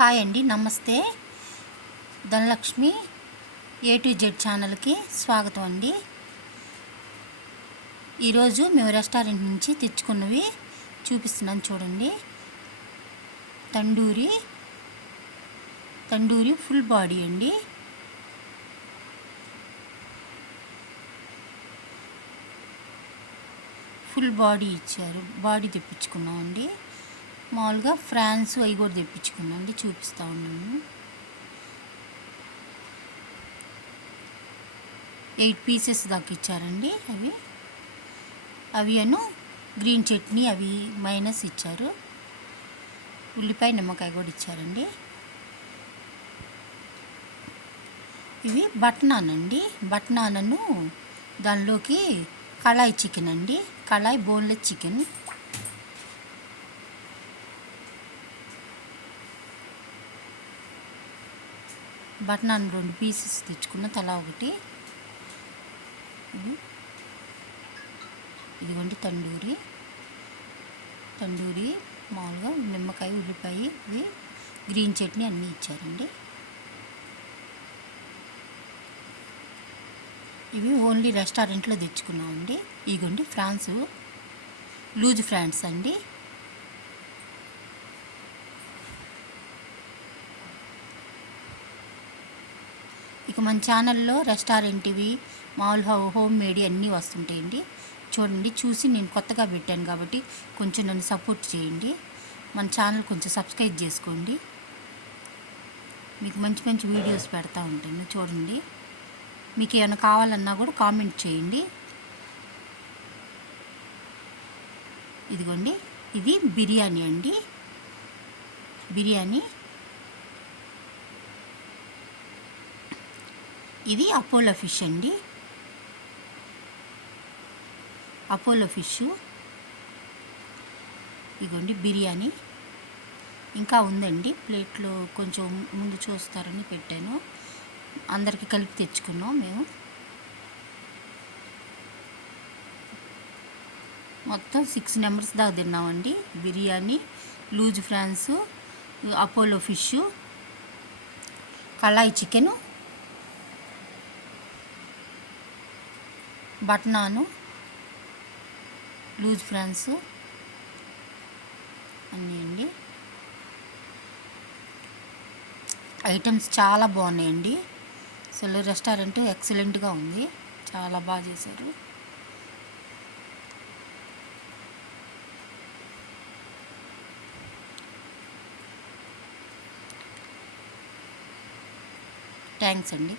Hi అండి, నమస్తే. Dhanalakshmi A to Z ఛానల్కి స్వాగతం అండి. ఈరోజు మేము రెస్టారెంట్ నుంచి తెచ్చుకున్నవి చూపిస్తున్నాను చూడండి. తండూరి ఫుల్ బాడీ అండి. ఫుల్ బాడీ ఇచ్చారు. బాడీ తెప్పించుకున్నామండి. మామూలుగా ఫ్రాన్స్ అవి కూడా తెప్పించుకున్నాండి, చూపిస్తూ ఉన్నాను. 8 పీసెస్ దాకా ఇచ్చారండి. అవి గ్రీన్ చట్నీ, అవి మైనస్ ఇచ్చారు. ఉల్లిపాయ నిమ్మకాయ కూడా ఇచ్చారండి. ఇవి బట్నాన్ అండి. బట్నానను దానిలోకి కళాయి చికెన్ అండి. కళాయి బోన్లెస్ చికెన్. బట్నాన్ 2 పీసెస్ తెచ్చుకున్న, తలా ఒకటి. ఇదిగోండి తండూరి మామూలుగా నిమ్మకాయ, ఉల్లిపాయ, ఇవి గ్రీన్ చట్నీ అన్నీ ఇచ్చారండి. ఇవి ఓన్లీ రెస్టారెంట్లో తెచ్చుకున్నామండి. ఇదిగోండి ఫ్రాన్స్, లూజ్ ఫ్రాన్స్ అండి. ఇక మన ఛానల్లో రెస్టారెంట్ ఇవి మామూలు హోమ్ మేడ్ అన్నీ వస్తుంటాయండి. చూడండి, చూసి నేను కొత్తగా పెట్టాను కాబట్టి కొంచెం నన్ను సపోర్ట్ చేయండి. మన ఛానల్ కొంచెం సబ్స్క్రైబ్ చేసుకోండి. మీకు మంచి మంచి వీడియోస్ పెడతా ఉంటాను చూడండి. మీకు ఏమైనా కావాలన్నా కూడా కామెంట్ చేయండి. ఇదిగోండి, ఇది బిర్యానీ అండి. ఇది అపోలో ఫిష్ అండి. Apollo fish. ఇదిగోండి బిర్యానీ. ఇంకా ఉందండి ప్లేట్లో, కొంచెం ముందు చూస్తారని పెట్టాను. అందరికి కలిపి తెచ్చుకున్నాం మేము. మొత్తం 6 మెంబర్స్ దాకా తిన్నామండి. Biryani, loose prawns, Apollo fish, కళాయి చికెను, బట్నాను, లూజ్ ఫ్రాన్స్ అన్నీ అండి. ఐటమ్స్ చాలా బాగున్నాయండి. అసలు రెస్టారెంట్ ఎక్సలెంట్గా ఉంది. చాలా బాగా చేశారు. థ్యాంక్స్ అండి.